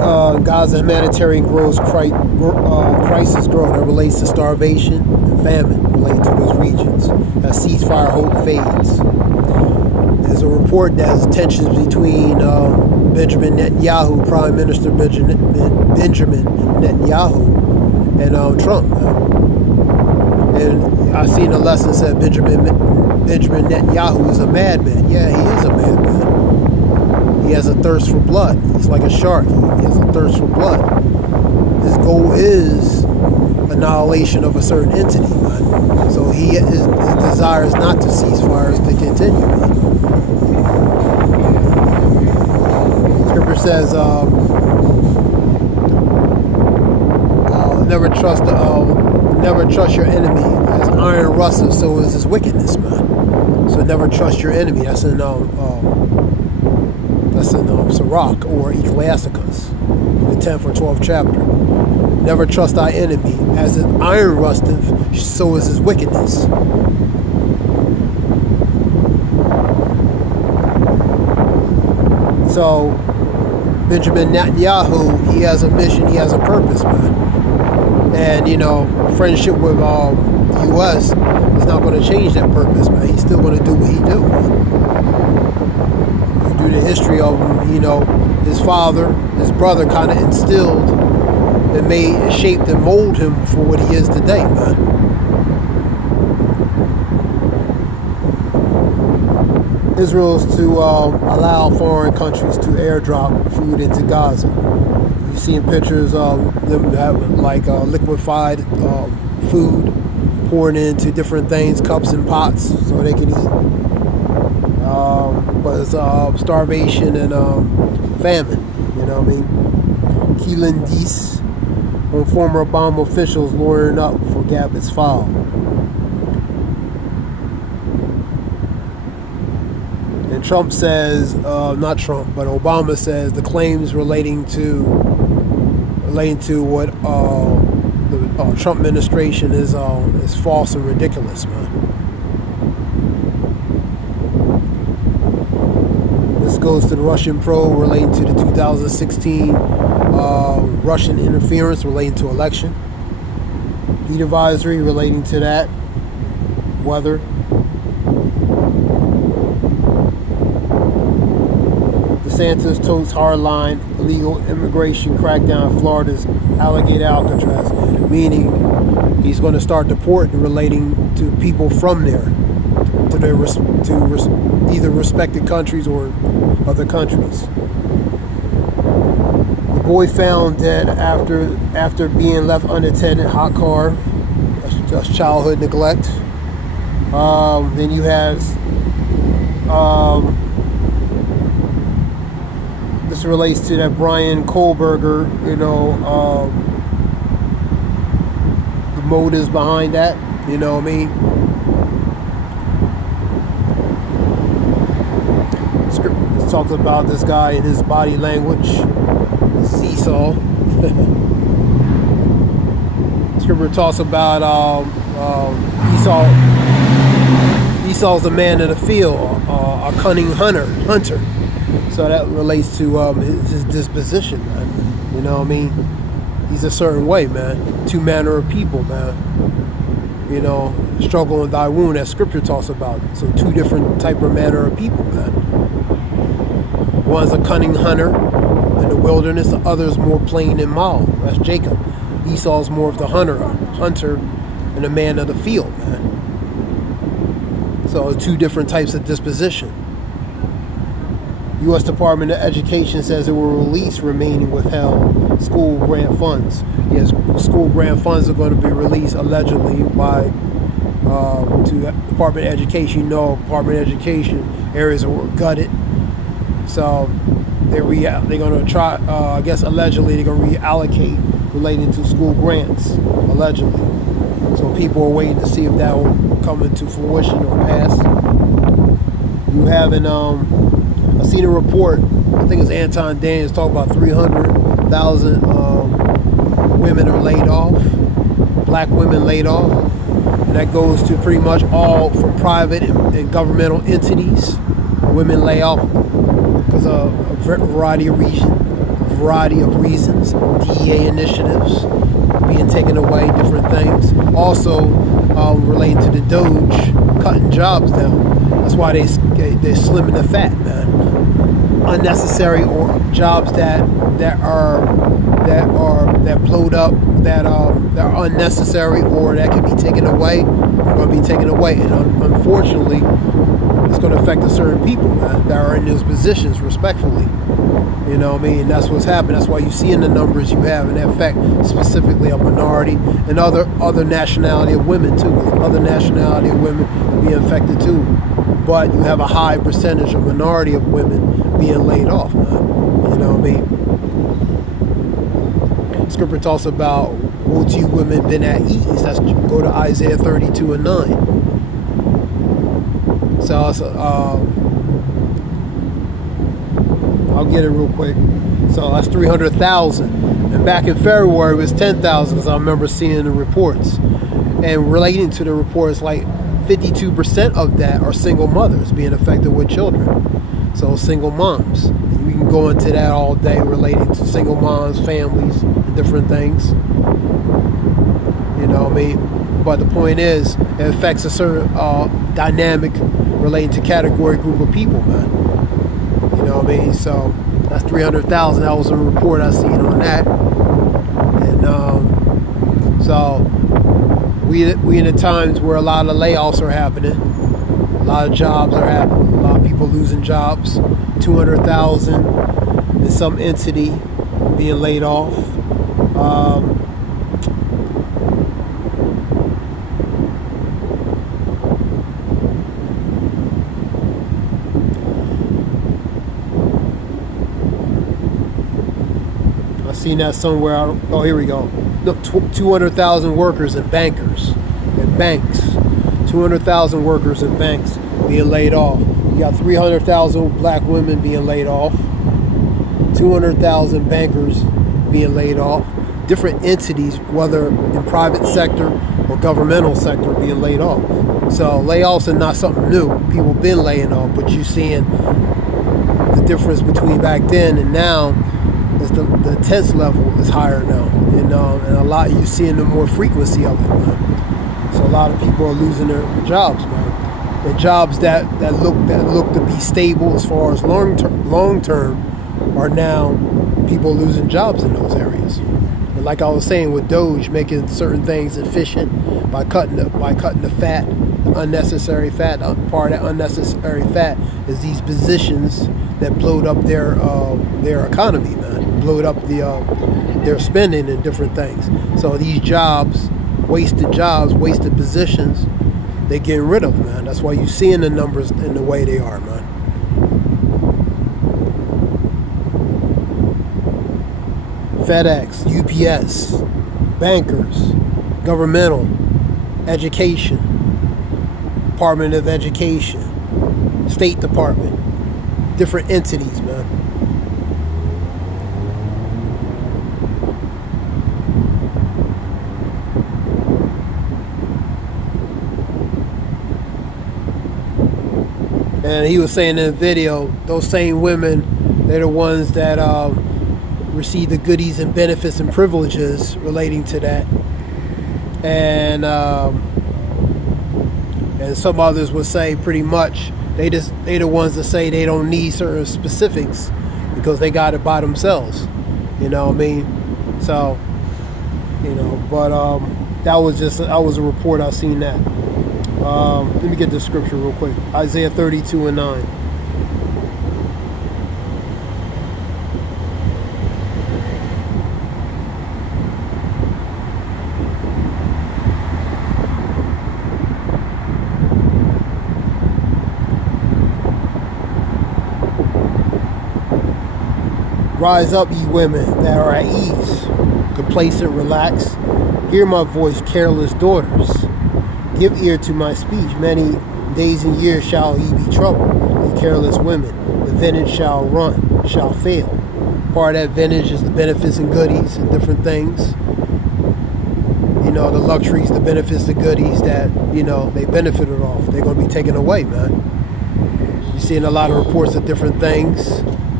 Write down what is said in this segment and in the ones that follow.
Gaza humanitarian crisis growing that relates to starvation and famine related to those regions as ceasefire hope fades. There's a report that has tensions between Benjamin Netanyahu, Prime Minister Benjamin Netanyahu, and Trump. And I've seen a lesson said Benjamin Netanyahu is a madman. Yeah, he is a madman. He has a thirst for blood. He's like a shark. He has a thirst for blood. His goal is annihilation of a certain entity, man. So his desire is not to cease fires, to continue, man. Scripture says, never trust your enemy. As iron rusteth, so is his wickedness, man. So never trust your enemy. That's in Sirach or Ecclesiasticus, the 10th or 12th chapter. Never trust thy enemy. As an iron rusteth, so is his wickedness. So Benjamin Netanyahu, he has a mission, he has a purpose, man. And friendship with the U.S. is not going to change that purpose, man. He's still going to do what he do, man. Through the history of him, his father, his brother kind of instilled and shaped and molded him for what he is today, man. Israel is to allow foreign countries to airdrop food into Gaza. You've seen pictures of them having liquefied food poured into different things, cups and pots, so they can eat. But it's starvation and famine, you know what I mean? Keelan Deese on former Obama officials lawyering up for Gablett's file. And Trump says, not Trump, but Obama says the claims relating to what the Trump administration is false and ridiculous, man. This goes to the Russian probe relating to the 2016 Russian interference relating to election. Heat advisory relating to that. Weather. DeSantis totes hardline illegal immigration crackdown in Florida's Alligator Alcatraz, meaning he's going to start deporting relating to people from there to their either respected countries or other countries. The boy found dead after being left unattended, hot car. That's childhood neglect. Then you have this relates to that Brian Kohlberger, the motives behind that, you know what I mean? Scripture talks about this guy and his body language. Esau. Scripture talks about Esau's a man of the field, a cunning hunter. So that relates to his disposition, man. You know what I mean? He's a certain way, man. Two manner of people, man. Struggle in thy wound, as Scripture talks about. So two different type of manner of people, man. One's a cunning hunter in the wilderness, the other's more plain and mild. That's Jacob. Esau's more of the hunter and a man of the field, man. So two different types of disposition. U.S. Department of Education says it will release remaining withheld school grant funds. Yes, school grant funds are going to be released allegedly by to Department of Education. Department of Education areas were gutted, so they're going to try. I guess allegedly they're going to reallocate relating to school grants. Allegedly, so people are waiting to see if that will come into fruition or pass. You haven't I seen a report, I think it's Anton Daniels, talking about 300,000 women are laid off, black women laid off, and that goes to pretty much all from private and governmental entities. Women lay off because of a variety of variety of reasons. DEA initiatives being taken away, different things. Also, relating to the Doge cutting jobs down. That's why they're slimming the fat, man. Unnecessary or jobs that blowed up, that are unnecessary or that can be taken away, are going to be taken away. And unfortunately, it's going to affect certain people, man, that are in those positions, respectfully. You know what I mean? That's what's happening. That's why you see in the numbers you have an effect specifically a minority and other nationality of women too. Other nationality of women being affected too. But you have a high percentage of minority of women being laid off, man. You know what I mean? Scripture talks about woe to you women been at ease. That's go to Isaiah 32 and 9. So I'll get it real quick. So that's 300,000. And back in February it was 10,000, as I remember seeing the reports. And relating to the reports, like 52% of that are single mothers being affected with children. So single moms. We can go into that all day relating to single moms, families, and different things. You know what I mean? But the point is, it affects a certain dynamic relating to category group of people, man. You know what I mean? So that's 300,000. That was a report I seen on that. And so we in the times where a lot of layoffs are happening, a lot of jobs are happening, a lot of people losing jobs. 200,000 in some entity being laid off. Seen that somewhere. Oh, here we go. Look, 200,000 workers and bankers and banks. 200,000 workers and banks being laid off. You got 300,000 black women being laid off. 200,000 bankers being laid off. Different entities, whether in private sector or governmental sector, being laid off. So layoffs are not something new. People been laying off, but you're seeing the difference between back then and now. The intense level is higher now, and a lot you seeing the more frequency of it, man. So a lot of people are losing their jobs, man. The jobs that look to be stable as far as long term are now people losing jobs in those areas. And like I was saying with Doge making certain things efficient by cutting the fat, the unnecessary fat. Part of that unnecessary fat is these positions that blowed up their economy, man. Blowed up their spending and different things. So these jobs, wasted positions, they're getting rid of, man. That's why you're seeing the numbers in the way they are, man. FedEx, UPS, bankers, governmental, education, Department of Education, State Department, different entities, man. And he was saying in the video, those same women, they're the ones that receive the goodies and benefits and privileges relating to that. And some others would say pretty much they the ones that say they don't need certain specifics because they got it by themselves. You know what I mean? So, you know, but that was a report. I seen that. Let me get the scripture real quick. Isaiah 32 and 9. Rise up, ye women that are at ease, complacent, relaxed. Hear my voice, careless daughters. Give ear to my speech. Many days and years shall ye be troubled, ye careless women. The vintage shall fail. Part of that vintage is the benefits and goodies and different things. You know, the luxuries, the benefits, the goodies that, you know, they benefited off. They're going to be taken away, man. You're seeing a lot of reports of different things.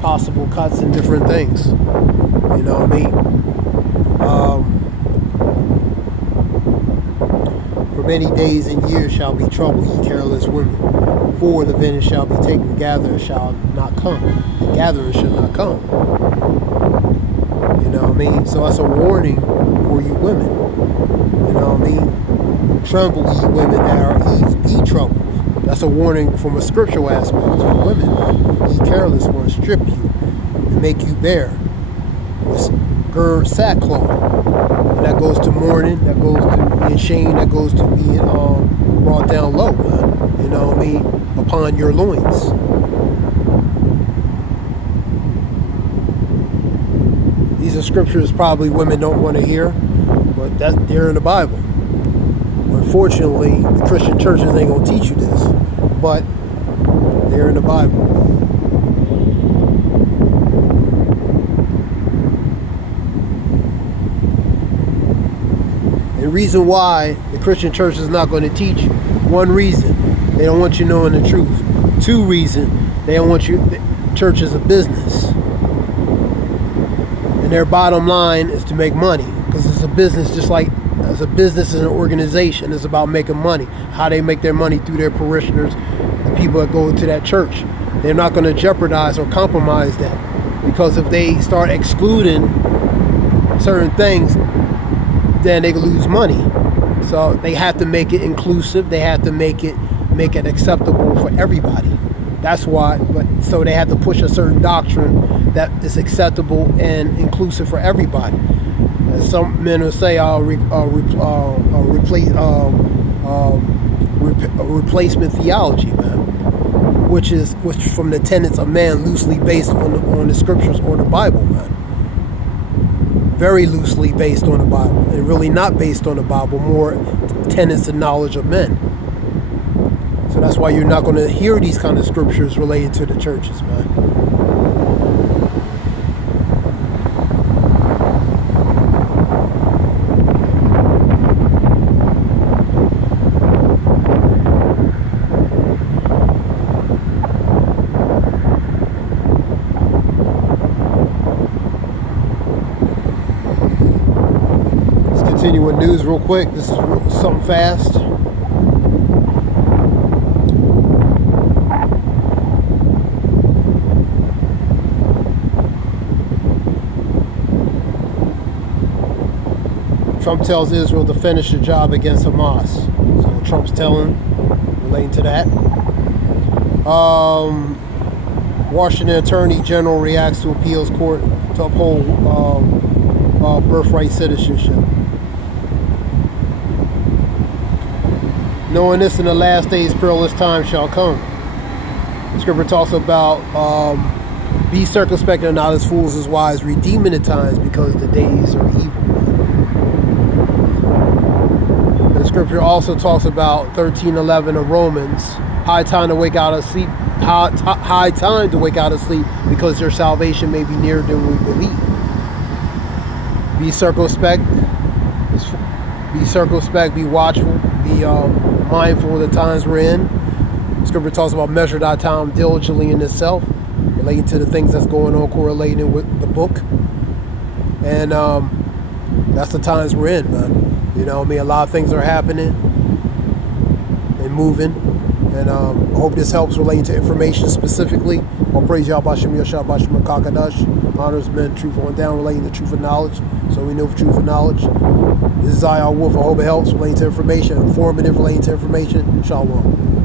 possible cuts and different things. You know what I mean? For many days and years shall be trouble, ye careless women. For the vengeance shall be taken, gatherer shall not come. The gatherer shall not come. You know what I mean? So that's a warning for you women. You know what I mean? Tremble, ye women that are ease, be troubled. That's a warning from a scriptural aspect to you women. Ye careless ones, strip you and make you bare with gird sackcloth. And that goes to mourning, that goes to being shamed, that goes to being brought down low, man. You know what I mean? Upon your loins. These are scriptures probably women don't want to hear, but they're in the Bible. Unfortunately, the Christian churches ain't gonna teach you this, but they're in the Bible. And the reason why the Christian church is not going to teach you, one reason, they don't want you knowing the truth. Two reasons, they don't want you, the church is a business. And their bottom line is to make money, because it's a business just like as a business and an organization. It's about making money. How they make their money through their parishioners, the people that go to that church. They're not going to jeopardize or compromise that, because if they start excluding certain things, then they lose money. So they have to make it inclusive. They have to make it acceptable for everybody. That's why. But so they have to push a certain doctrine that is acceptable and inclusive for everybody. As some men will say, replacement theology, man, which from the tenets of man, loosely based on the scriptures or the Bible, man. Very loosely based on the Bible, and really not based on the Bible, more tenets and knowledge of men. So that's why you're not going to hear these kind of scriptures related to the churches, man. Continue with news real quick. This is something fast. Trump tells Israel to finish the job against Hamas. So Trump's relating to that. Washington Attorney General reacts to appeals court to uphold birthright citizenship. Knowing this in the last days, perilous times shall come. The scripture talks about be circumspect and not as fools as wise, redeeming the times because the days are evil. The scripture also talks about 13:11 of Romans, high time to wake out of sleep, high time to wake out of sleep, because your salvation may be nearer than we believe. Be circumspect, be watchful, be mindful of the times we're in. Scripture talks about measure thy time diligently in itself, relating to the things that's going on, correlating with the book. And that's the times we're in, man. You know what I mean? A lot of things are happening and moving. And I hope this helps relating to information specifically. I'll praise Yahweh Shem Yashah Bashim Kakadash. Honors men, truth on down, relating to truth and knowledge. So we know for truth and knowledge. This is Zion Wolf. I hope it helps relating to information, informative relating to information. Shalom.